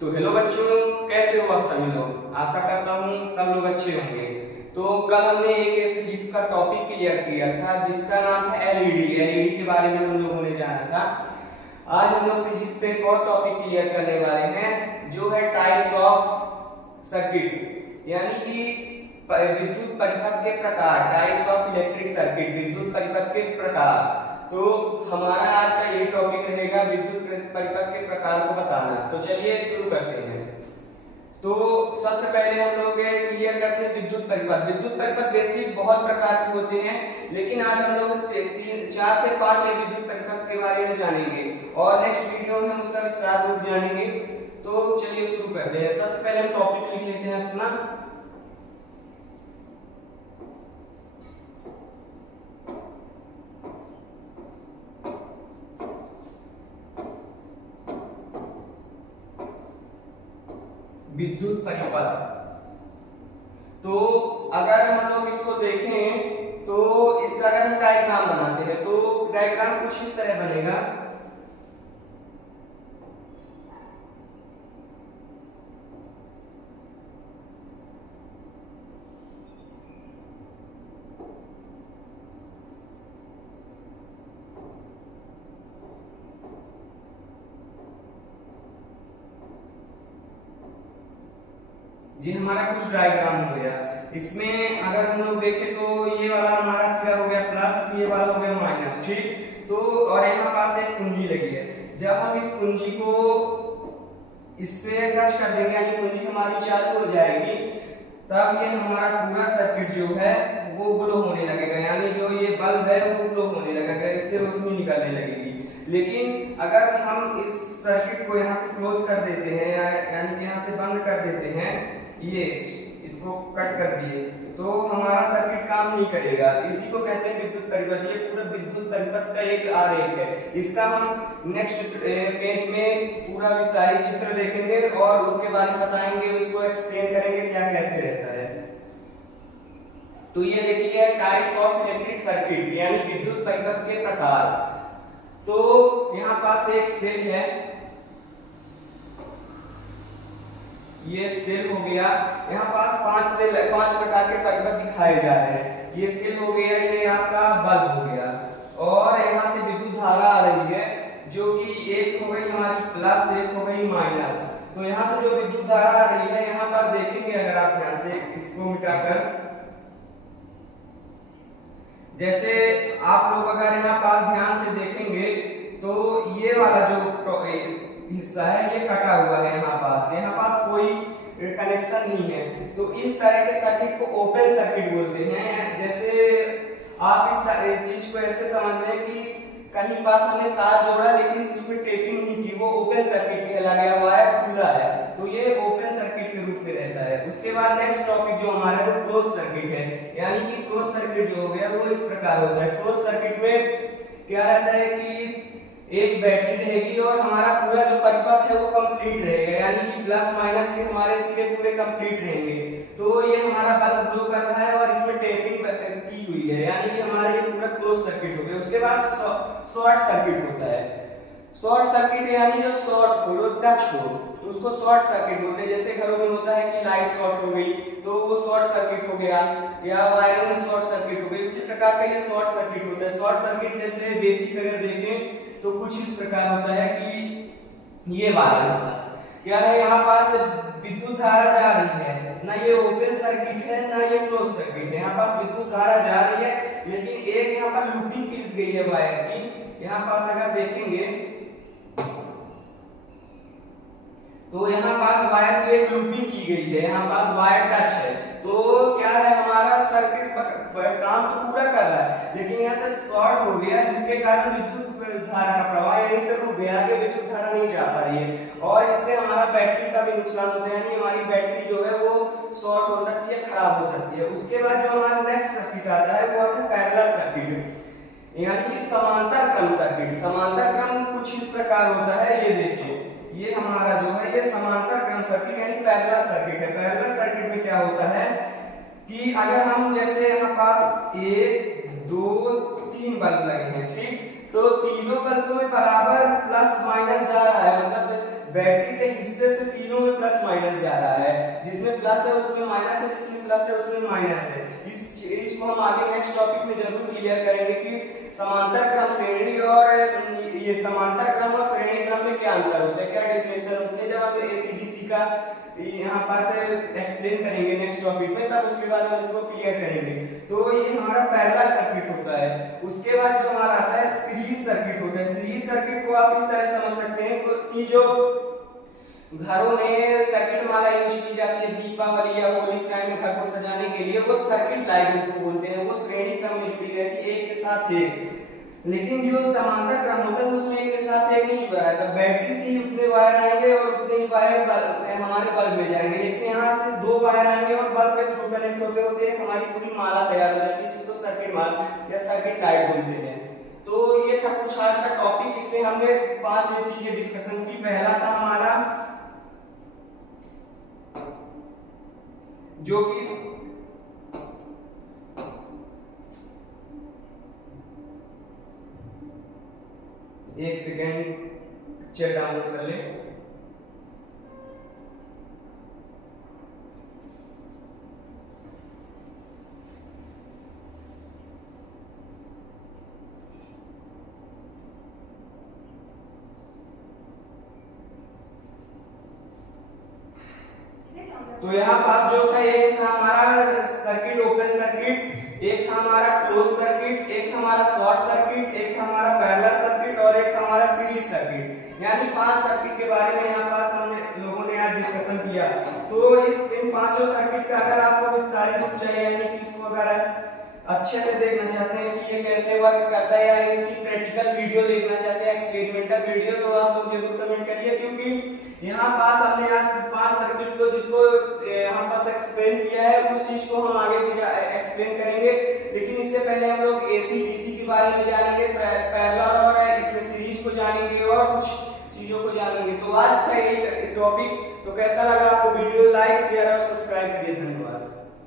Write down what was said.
तो हेलो बच्चों, कैसे हो आप सभी लोग। आशा करता हूँ सब लोग अच्छे होंगे। तो कल हमने एक फिजिक्स का टॉपिक क्लियर किया था जिसका नाम था एलईडी के बारे में हम लोगों ने जाना था। आज हम लोग फिजिक्स पे एक और टॉपिक क्लियर करने वाले हैं जो है टाइप्स ऑफ सर्किट, यानी कि विद्युत परिपथ के प्रकार, टाइप्स ऑफ इलेक्ट्रिक सर्किट, विद्युत परिपथ के प्रकार। तो हमारा आज का ये टॉपिक रहेगा विद्युत परिपथ के प्रकार को बताना। तो चलिए शुरू करते हैं। तो सबसे पहले हम लोग क्लियर करते हैं विद्युत परिपथ। विद्युत परिपथ बेसिक बहुत प्रकार के होते हैं, लेकिन आज हम लोग 4 से 5 विद्युत परिपथ के बारे में जानेंगे और नेक्स्ट वीडियो में हम उसका विस्तार रूप जानेंगे। तो चलिए शुरू करते हैं। सबसे पहले हम टॉपिक लिख लेते हैं अपना। विद्युत परिपथ। तो अगर हम लोग इसको देखें तो इसका अगर हम डायग्राम बनाते हैं तो डायग्राम कुछ इस तरह बनेगा। ये हमारा कुछ डायग्राम हो गया। इसमें अगर हम लोग देखें तो ये वाला हमारा सिरा हो गया प्लस, ये वाला हो गया माइनस, ठीक। तो और यहाँ पास एक कुंजी लगी है। जब हम इस कुंजी को इससे टच कर देंगे यानी कुंजी हमारी चालू हो जाएगी, तब ये हमारा पूरा सर्किट जो है वो ग्लो होने लगेगा, यानी जो ये बल्ब है वो ग्लो होने लगेगा, इससे रोशनी निकलने लगेगी। लेकिन अगर हम इस सर्किट को यहाँ से क्लोज कर देते हैं यानी कि यहाँ से बंद कर देते हैं, ये इसको कट कर दिए, तो हमारा सर्किट काम नहीं करेगा। इसी को कहते हैं विद्युत परिपथ। ये पूरा विद्युत परिपथ का एक आरेख है। इसका हम नेक्स्ट पेज में पूरा विस्तारित चित्र देखेंगे और उसके बारे में बताएंगे, उसको एक्सप्लेन करेंगे क्या कैसे रहता है। तो ये देखिए टाइप्स ऑफ इलेक्ट्रिक सर्किट यानी विद्युत परिपथ के प्रकार। तो यहाँ पास एक सेल है, ये सेल हो गया। यहाँ पास 5 प्रकार के परिपथ दिखाए जा रहे हैं। ये सेल हो गया, ये आपका बल्ब हो गया, और यहाँ से विद्युत धारा आ रही है जो कि एक हो गई हमारी प्लस, एक हो गई माइनस। तो यहाँ से जो विद्युत धारा आ रही है, यहाँ पर देखेंगे अगर आप ध्यान से इसको मिटाकर, जैसे आप लोग अगर यहाँ पास ध्यान से देखेंगे तो ये वाला जो हिस्सा है ये कटा हुआ है, यहाँ पास कोई कनेक्शन नहीं है। तो इस तरह के सर्किट को ओपन सर्किट बोलते हैं। जैसे आप इस चीज को ऐसे समझ लें कि कहीं पास हमने तार जोड़ा लेकिन उसमें टेपिंग नहीं की, वो ओपन सर्किट कहला गया हुआ है, खुला है, तो ये ओपन सर्किट के रूप में रहता है। उसके बाद नेक्स्ट टॉपिक जो हमारा है वो क्लोज सर्किट है, यानी कि क्लोज सर्किट जो हो गया वो इस प्रकार होता है। क्लोज सर्किट में क्या रहता है कि एक बैटरी रहेगी और हमारा पूरा जो परिपथ है वो कंप्लीट रहेगा, यानी कि प्लस माइनस के हमारे सिरे पूरे कंप्लीट रहेंगे। तो ये हमारा बल्ब ग्लो कर रहा है और इसमें टेपिंग की हुई है, यानी कि हमारा ये पूरा क्लोज सर्किट हो गया। उसके बाद शॉर्ट सर्किट होता है। शॉर्ट सर्किट यानी जो शॉर्ट हो, टच हो, तो उसको शॉर्ट सर्किट बोलते हैं। जैसे घरों में होता है कि लाइट शॉर्ट हो गई तो वो शॉर्ट सर्किट हो गया, या वायरों में शॉर्ट सर्किट हो गई, उसी प्रकार का ये शॉर्ट सर्किट होता है। शॉर्ट सर्किट जैसे बेसिक अगर देखें तो कुछ इस प्रकार होता है कि ये वाला हिस्सा क्या है, यहाँ पास विद्युत धारा जा रही है, ना ये ओपन सर्किट है ना ये क्लोज सर्किट है, यहाँ पास विद्युत धारा जा रही है, लेकिन एक यहाँ पर लूपिंग की गई है वायर की। यहाँ पास अगर देखेंगे तो यहाँ पास वायर की एक लूपिंग की गई है, यहाँ पास वायर टच है। तो क्या है, हमारा सर्किट काम तो पूरा कर रहा है, लेकिन यहाँ से शॉर्ट हो गया जिसके कारण विद्युत धारा का प्रवाह यहीं से रुक गया, आगे विद्युत धारा नहीं जा पा रही है, और इससे हमारा बैटरी का भी नुकसान होता है, यानी हमारी बैटरी जो है वो शॉर्ट हो सकती है, खराब हो सकती है। उसके बाद जो हमारा नेक्स्ट सर्किट आता है वो आता है पैरेलल सर्किट, यानी कि समांतर क्रम सर्किट। समांतर क्रम कुछ इस प्रकार होता है, ये देखिए ये हमारा जो है ये समांतर क्रम सर्किट यानी पैरेलल सर्किट है। पैरेलल सर्किट में क्या होता है कि अगर हम जैसे यहाँ पास 1 2 3 बल्ब लगे हैं, ठीक, तो तीनों बल्बों में बराबर प्लस माइनस जा रहा है, मतलब बैटरी के हिस्से से तीनों में प्लस माइनस जा रहा है, जिसमें प्लस है उसमें माइनस है, जिसमें प्लस है उसमें माइनस है। इस चीज को हम आगे नेक्स्ट टॉपिक में जरूर क्लियर करेंगे कि समांतर क्रम श्रेणी और ये समांतर क्रम और श्रेणी क्रम में क्या अंतर होता है, क्या डेफिनेशन होती है। जब हम एसीडीसी का यहाँ पास एक्सप्लेन करेंगे नेक्स्ट टॉपिक में, तब उसके बाद हम इसको क्लियर करेंगे। तो ये हमारा पहला सर्किट होता है। उसके बाद जो हमारा आता है सीरीज सर्किट होता है। सीरीज सर्किट को आप इस तरह समझ सकते हैं कि जो घरों में सर्किट माला यूज की जाती है दीपावली या होली टाइम में घर को सजाने के लिए, वो सर्किट लाइन उसको बोलते हैं। वो श्रेणी क्रम में जुड़ी रहती है एक के साथ एक। लेकिन जो समांतर क्रम होता है उसमें एक के साथ एक नहीं जुड़ा है। बैटरी से ही उतने वायर आएंगे और उतने ही वायर हमारे बल्ब में जाएंगे। लेकिन यहाँ से दो वायर आएंगे और बल्ब के थ्रू कनेक्ट होते होते हमारी पूरी माला तैयार हो जाती है, जिसको सर्किट माला या सर्किट लाइट बोलते हैं। तो ये था कुछ आज का टॉपिक। इसमें हमने 5 चीजें डिस्कशन की। पहला था हमारा जो कि एक सेकेंड चेक डाउनलोड कर ले। तो यहाँ पास जो था एक था हमारा सर्किट ओपन सर्किट, एक था हमारा क्लोज सर्किट, एक था हमारा शॉर्ट सर्किट, एक था हमारा पैरेलल सर्किट और एक था हमारा सीरीज सर्किट। यानी 5 सर्किट के बारे में यहाँ पास हमने लोगों ने आज डिस्कशन किया। तो इन 5 सर्किट का अगर आपको विस्तारित रूप चाहिए, यानी कि इसको अगर अच्छे से देखना चाहते हैं कि ये कैसे वर्क करता है या इसकी प्रैक्टिकल वीडियो देखना चाहते हैं, एक्सपेरिमेंटल वीडियो, तो आप लोग जरूर कमेंट करिए। क्योंकि यहाँ पास हमने आज 5 सर्किट को जिसको यहाँ पास एक्सप्लेन किया है, उस चीज को हम आगे भी एक्सप्लेन करेंगे। लेकिन इससे पहले हम लोग एसी डीसी के बारे में जानेंगे, पैरेलल और इसमें सीरीज को जानेंगे और कुछ चीजों को जानेंगे। तो आज था यही टॉपिक। तो कैसा लगा आपको वीडियो, लाइक शेयर और सब्सक्राइब करिए। धन्यवाद।